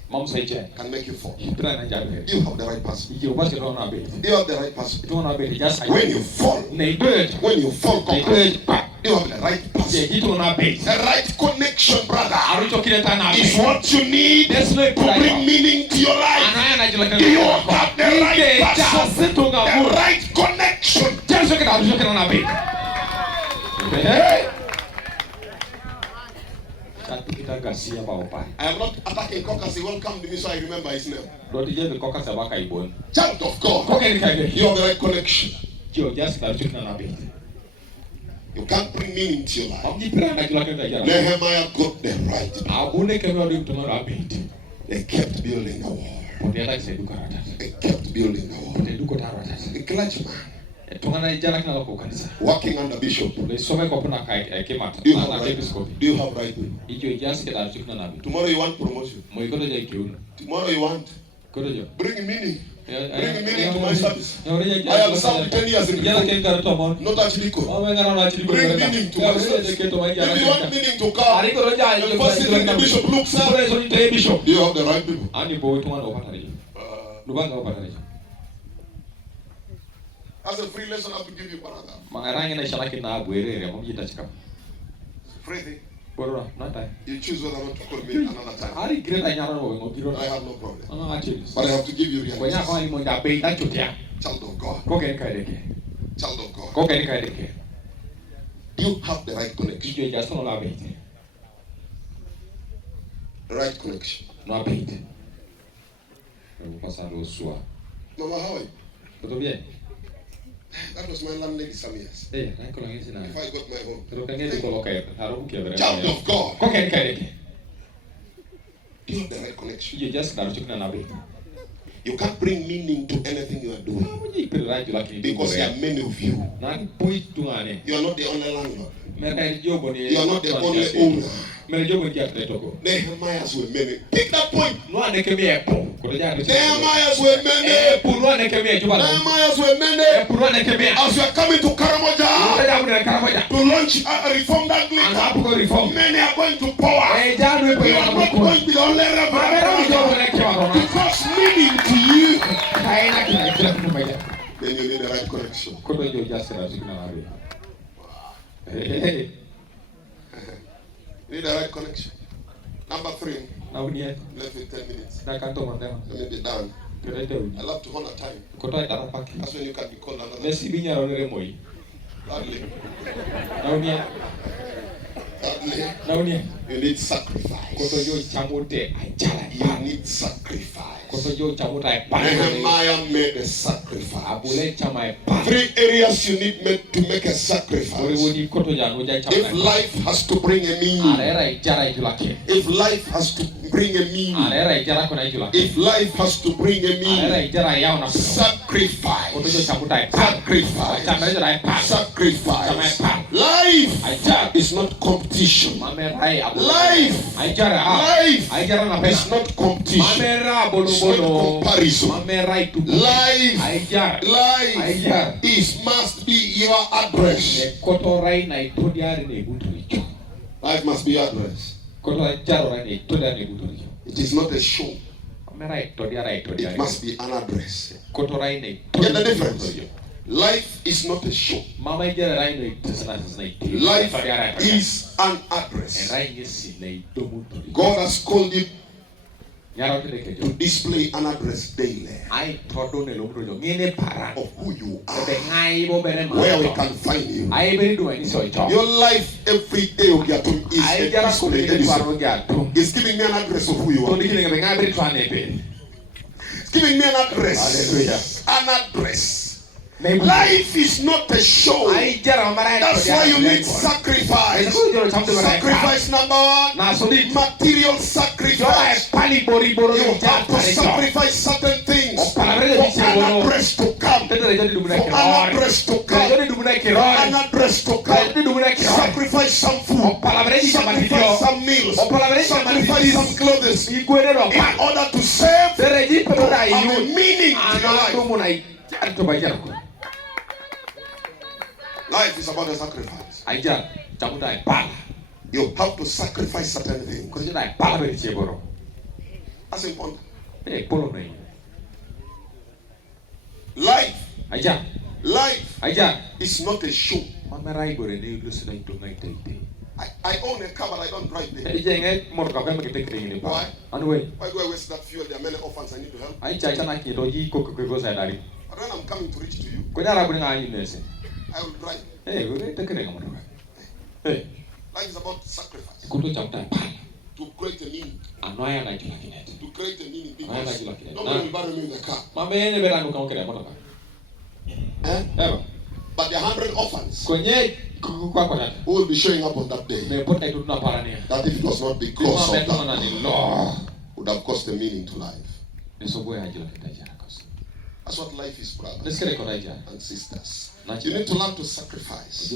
can make you fall. You have the right person. You have the right person. When you fall, you have the right person. The right connection, brother, is what you need to bring meaning to your life. Do you have the right person? The right connection. Hey. I am not attacking Caucus. He won't come to me so I remember his name. Child of God, you have the right connection. You can't bring meaning to your life. Nehemiah got the right. They kept building the wall. They kept building the wall. The clergyman working under bishop. Do you have right? Do you have right? Tomorrow you want promotion. Tomorrow you want bring meaning. Bring meaning to my service. I have served 10 years in the not actually good. Bring meaning to my service. If you want meaning to come, the first thing the bishop looks at, do you have the right people? As a free lesson, I have to give you brother. Free thing. You choose whether I want to call me another time. I have no problem. But I have to give you reality. Child of God. Child of God. You have the right connection. The right connection. Mama, how are you? That was my landlady some years. If I got my home. Child of God. You have the right connection. You can't bring meaning to anything you are doing. Because there are many of you. You are not the only landlord. You are not the only owner. Nehemiahs were many. Pick that point. Nehemiahs were many. Nehemiahs were many. As you are coming to Karamoja to launch a reformed Anglican, many are going to power. You are not going to be the only reverend. Because meaning to you. Then you need the right connection. You need the right connection. Number 3. Left with 10 minutes. Let me be done. I love to honor time. That's when you can be called another. Thirdly, you need sacrifice. You need sacrifice. Nehemiah made a sacrifice. 3 areas you need to make a sacrifice. If life has to bring a meaning. If life has to bring a meaning. If life has to bring a meaning. Sacrifice. Sacrifice. Sacrifice. Life is not competition. Life is not competition. It's not comparison. Life must be your address. Life must be your address. It is not a show. It must be an address. Get the difference? Life is not a show. Life is an address. God has called you to display an address daily of who you are, where we can find you. Your life every day is a display. It's giving me an address of who you are. It's giving me an address. An address. Life is not a show. That's why you need sacrifice. Sacrifice number 1, material sacrifice. You have to sacrifice certain things for an address to come. For an address to come. An address to come. Sacrifice some food. Sacrifice some meals. Sacrifice some clothes in order to serve, to have a meaning to your life. Life is about a sacrifice. You have to sacrifice certain things. That's important. Life is not a show. I own a car, but I don't drive there. Why? Why do I waste that fuel? There are many orphans I need to help. But when I'm coming to reach to you, I will drive. Life is about sacrifice. To create a meaning. To create a meaning. Because nobody will bury me in the car. But there are 100 orphans who will be showing up on that day. That if it was not because of that, would have cost a meaning to life. That's what life is, brothers and sisters. You need to learn to sacrifice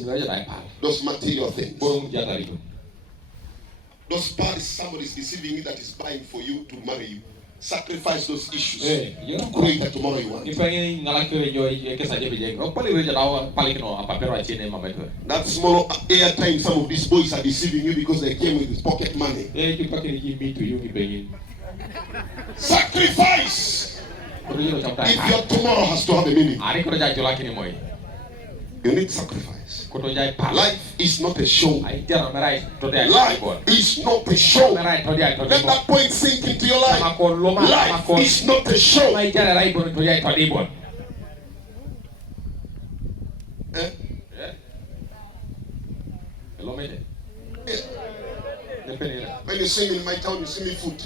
those material things. Those parties somebody is deceiving you that is buying for you to marry you. Sacrifice those issues to create the tomorrow you want. That small airtime some of these boys are deceiving you because they came with pocket money. Sacrifice! If your tomorrow has to have a meaning, you need sacrifice. Life is not a show. Life is not a show. Let that point sink into your life. Life is not a show. When you sing in my town, you see me food.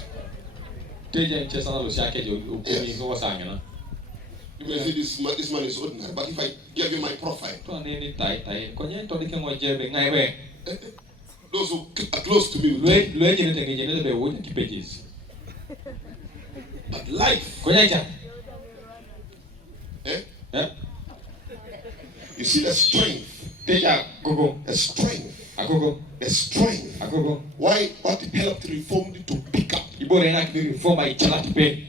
Yes. You may say this man is ordinary, but if I give you my profile, those who are close to me will tell. But life Eh? You see the strength. Teja gogo. The strength. Agogo. The strength. Agogo. Why? What helped reform to pick up? Ibore na kini reform ay chalat pe.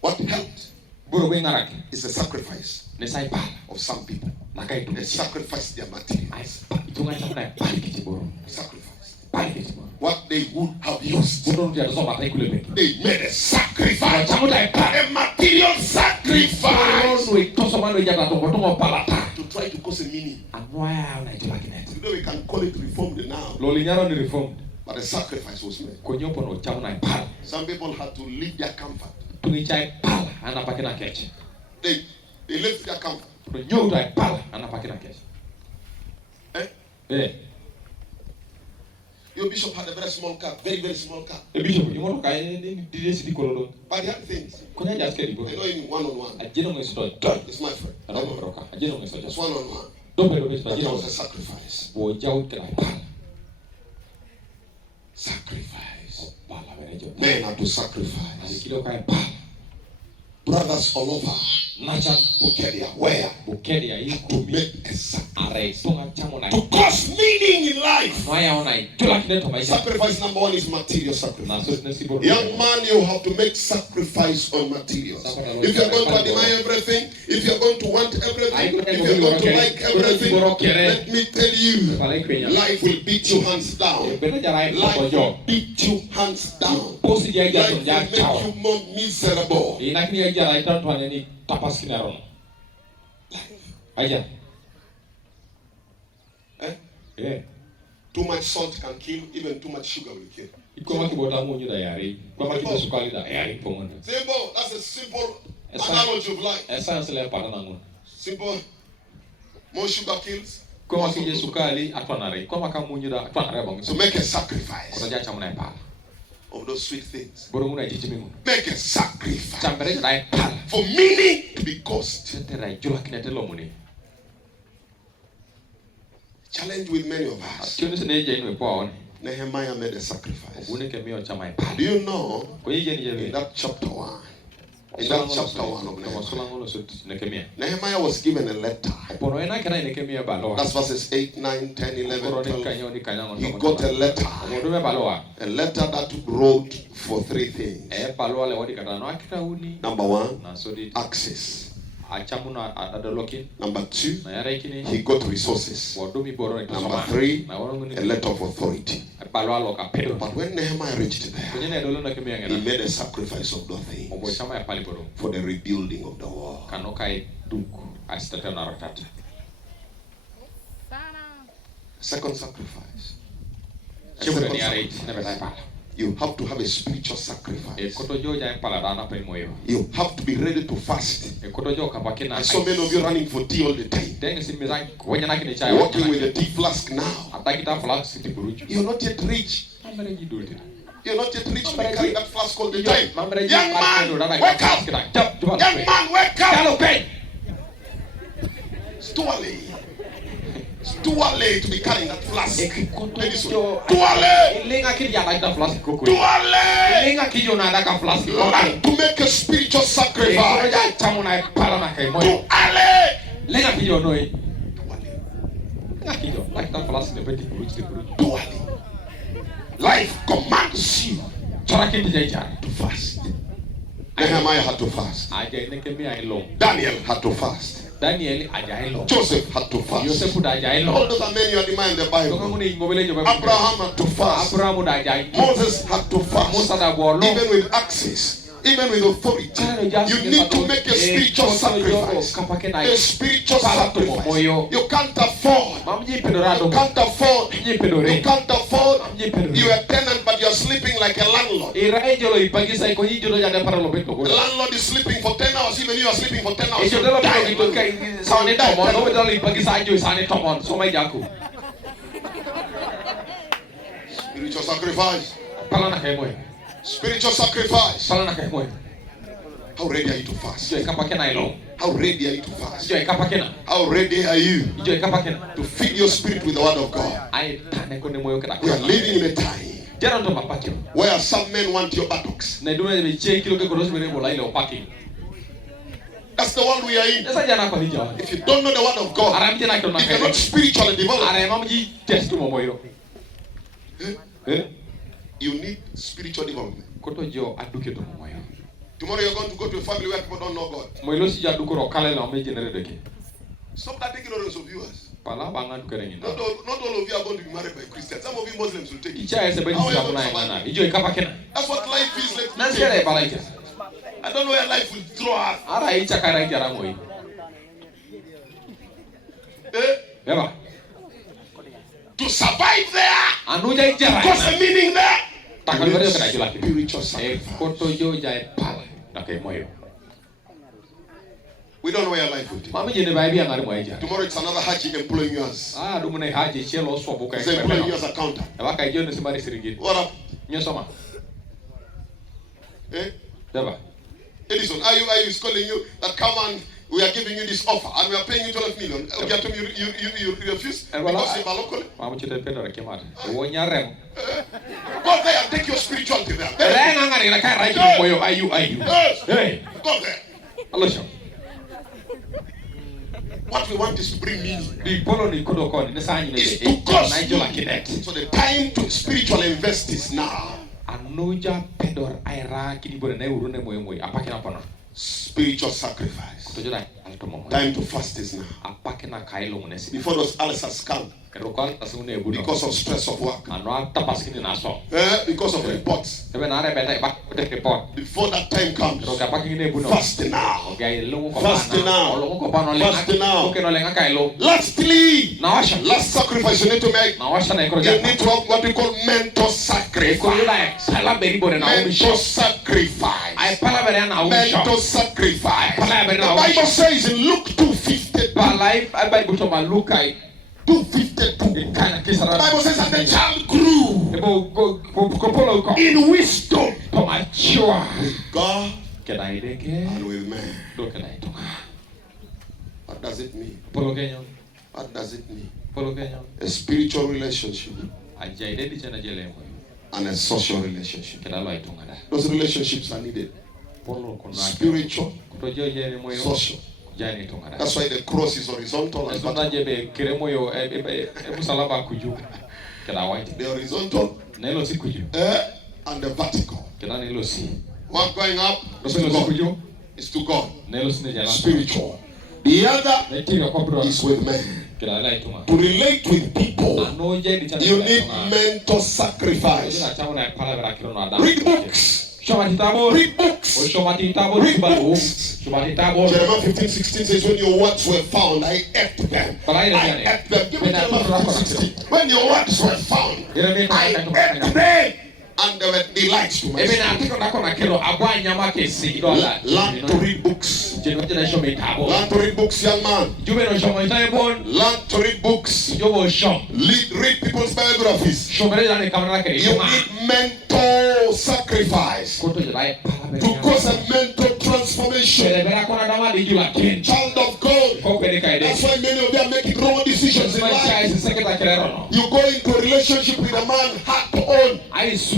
What helped? Boro we ngarak. Is the sacrifice Nesai pa of some people. nakai tu. They sacrifice their materials. Itunga chamu na pali kiti boro. Sacrifice. Pali kiti boro. What they would have used. Boro dia so matai kulebe. They made a sacrifice. Chamu na pa. A material sacrifice. Boro we toso mano jata to botongo palata. To try to cause a meaning. Anwaya na itula kinet. You know we can call it reformed now. Loli nyaro ni reformed. But a sacrifice was made. Konyopo no chamu na pala. Some people had to leave their comfort. Tungichai pala anapake na keche. They left their comfort. Nyota pala anapake na keche. Your bishop had a very small car, very, very small car. E bishop, you want to did see the color. But he had things. Konya just get it. I know him one-on-one. Ajeno ngesto. It's my friend. I don't know. Ajeno ngesto. Just one-on-one. Dope dope That ajeno. was a sacrifice. Wo jaw kala pala. Sacrifice. Pala berejo. Men have to sacrifice. Kilo kai pala. Brothers all over. Nacha Bukedia, where? Bukedia To make a sacrifice. are songa chamo na. To cause meaning in life. Waya ona itula kineto maisha. Sacrifice number one is material sacrifice. Na so nesibo. Young man, you have to make sacrifice on materials. If you're going to admire everything, if you're going to want everything, if you're going to like everything, let me tell you, life will beat you hands down. Life will beat you hands down. Life will make you more miserable. Inakini ajara itantu aneni tapas kinaron. Aja. Too much salt can kill, even too much sugar will kill. Ikoma kibota munyu da yari. Koma kita sukali da yari pongon. Simple, that's a simple analogy of life. Essence le parana ngun. Simple. More sugar kills. Koma kije sukali atwanare. Koma ka munyu da atwanare bang. So make a sacrifice Kotaja chamuna pala. of those sweet things. Boronguna jijimingu. Make a sacrifice Chambere da pala. for meaning to be caused. Setera jula kinetelo muni. Challenge with many of us. Kyo nise neje inu epo aone. Nehemiah made a sacrifice. Ubune kemio chama pala. Do you know Koyije ni in jebe. that chapter 1? In that chapter 1 of Nehemiah, Nehemiah was given a letter. Pono ena kana nekemia balo. That's verses 8, 9, 10, 11, 12. He got a letter. A letter that wrote for three things. Number one, access. Number two, he got resources. Number three, a letter of authority. But when Nehemiah reached there, he made a sacrifice of those things for the rebuilding of the wall. Second sacrifice. You have to have a spiritual sacrifice. You have to be ready to fast. I saw many of you running for tea all the time. Walking with a tea flask now. You're not yet rich. You're not yet rich to be carrying that flask all the time. Young man, wake up! Young man, wake up! It's too early. It's too early to be carrying that flask. Too early! Too early! Learn to make a spiritual sacrifice. Too early! Too early. Life commands you to fast. Nehemiah had to fast. Daniel had to fast. Joseph had to fast. All those are men you admire in the Bible. Abraham had to fast. Moses had to fast. Even with access, even with authority, you need to make a spiritual sacrifice. A spiritual sacrifice. You can't afford. You can't afford. You can't afford. You're a tenant, but you're sleeping like a landlord. The landlord is sleeping for 10 hours, even you are sleeping for 10 hours. Spiritual sacrifice. Spiritual sacrifice. How ready are you to fast? How ready are you to fast? How ready are you to feed your spirit with the word of God? We are living in a time where some men want your buttocks. That's the world we are in. If you don't know the word of God, if you're not spiritually developed, you need spiritual development. Tomorrow you're going to go to a family where people don't know God. Stop that ignorance of yours. Not all of you are going to be married by Christians. Some of you Muslims will take it. That's what life is like. I don't know where life will throw us. To survive there, because the meaning there, spiritual sacrifice. We don't know where life will take. Tomorrow it's another Haji employing us. He's employing you as accountant. What up? Edison, are you calling you that come and we are giving you this offer and we are paying you 12 million. You refuse because you are local. Go there and take your spirituality there. Go there. What we want is to bring meaning. It's to cause meaning. So the time to spiritually invest is now. Spiritual sacrifice. Time to fast is now. Before those ulcers come, because of stress of work, because of reports. Before that time comes, fast now. Fast now. Fast now. Lastly, last sacrifice you need to make. You need to have what we call mental sacrifice. Mental sacrifice. Mental sacrifice. The Bible says in Luke 2:52. 2:52. The Bible says that the child grew in wisdom, with God and with man. What does it mean? What does it mean? A spiritual relationship and a social relationship. Those relationships are needed. Spiritual, social. That's why the cross is horizontal and vertical. The horizontal and the vertical. One going up is to God. Is to God. Spiritual. The other is with men. To relate with people, you need mental sacrifice. Read books. Read books. Read books. Jeremiah 15:16 says, when your words were found, I ate them. I ate them. Give me Jeremiah 15:16. When your words were found, I ate them. And there were delights to my soul. Learn to read books. Learn to read books, young man. Learn to read books. Read people's biographies. You need mental sacrifice to cause a mental transformation. Child of God. That's why many of you are making wrong decisions in life. You go into a relationship with a man heart to own. That's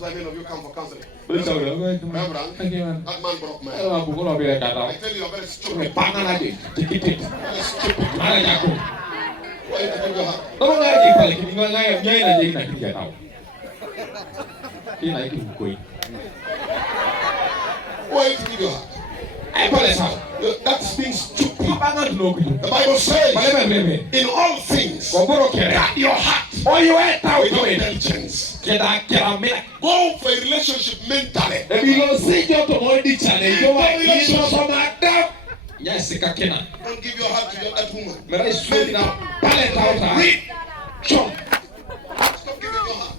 why many of you come for counseling. Reverend, that man broke man. I tell you, you're very stupid. Very stupid. Why you give your heart? Why you give your heart? That's being stupid. The Bible says, in all things, guard your heart with intelligence. Go for a relationship mentally. Don't give your heart to that woman. Read. Stop giving your heart.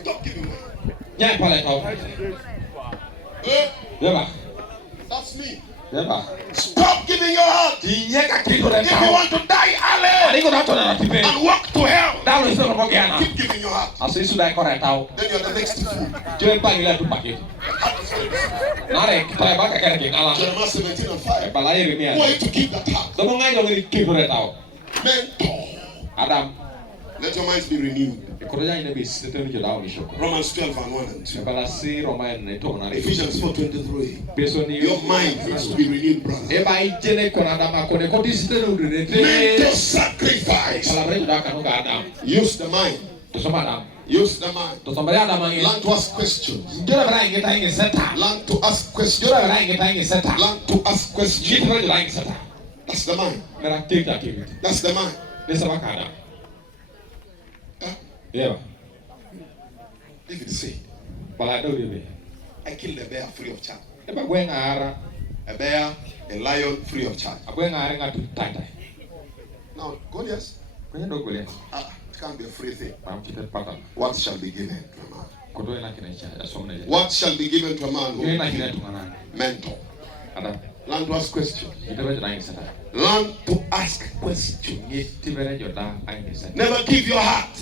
Stop giving your heart. That's me. Stop giving your heart. If you want to die early and walk to hell, keep giving your heart. Then you're the next fool. Jeremiah 17:5. Who are you to give that heart? Mentor. Let your minds be renewed. Romans 12 and 1 and 2. Ephesians 4:23. Your mind needs to be renewed, brother. Mental sacrifice. Use the mind. Use the mind. Learn to ask questions. Learn to ask questions. Learn to ask questions. That's the mind. That's the mind. Yeah. David said, I killed a bear free of charge. A bear, a lion free of charge. Now, Goliath, it can't be a free thing. What shall be given to a man? What shall be given to a man who mentor? Learn to ask questions. Learn to ask questions. Never give your heart.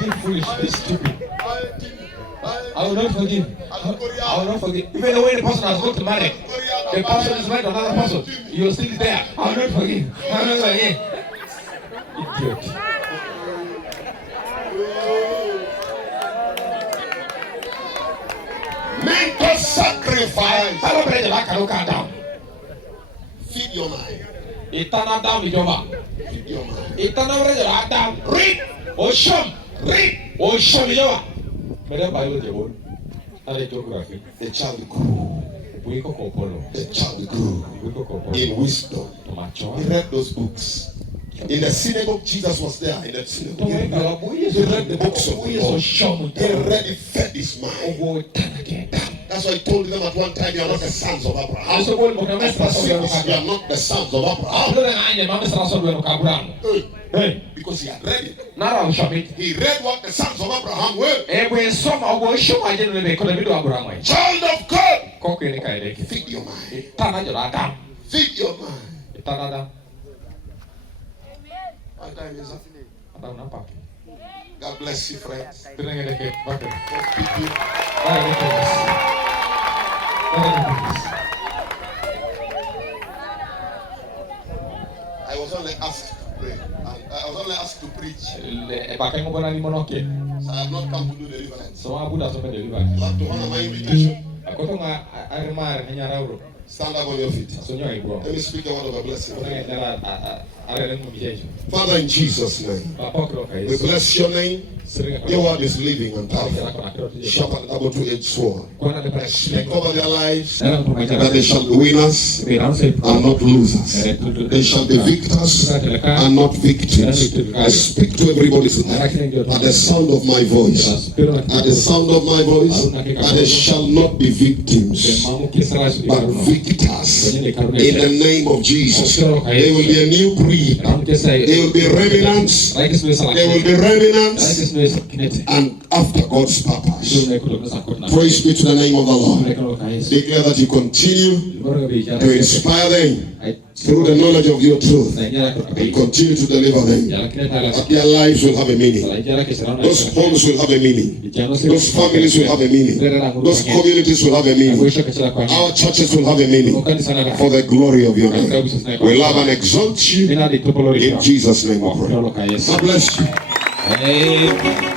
Be foolish, be stupid. I will not forgive. I will not forgive. Even the way the person has got to marry, the person is married to another person. You're still there. I will not forgive. I will not forgive. Idiot. Mental sacrifice. Feed your mind. Feed your mind. Read. Read. The child grew. The child grew in wisdom. He read those books. In the synagogue, Jesus was there. In the synagogue, he read the books of the Lord. He read, he fed his mind. That's why he told them at one time, you are not the sons of Abraham. You are not the sons of Abraham. Because he had read it. He read what the sons of Abraham were. Child of God. Feed your mind. Feed your mind. What time is it? God bless you, friends. I was only asked to pray. I was only asked to preach. So I have not come to do deliverance. I have to honor my invitation. Stand up on your feet. Let me speak a word of a blessing. Father, in Jesus' name, we bless your name. Your word is living and powerful. Sharp and double-edged sword. Speak over their lives that they shall be winners and not losers. They shall be victors and not victims. I speak to everybody's life at the sound of my voice. At the sound of my voice, that they shall not be victims, but victors. In the name of Jesus, they will be a new breed. They will be remnants. They will be remnants. And after God's purpose. Praise be to the name of the Lord. Declare that you continue to inspire them through the knowledge of your truth and continue to deliver them. That their lives will have a meaning. Those homes will have a meaning. Those families will have a meaning. Those communities will have a meaning. Our churches will have a meaning for the glory of your name. We love and exalt you. In Jesus' name we pray. God bless you. Amen.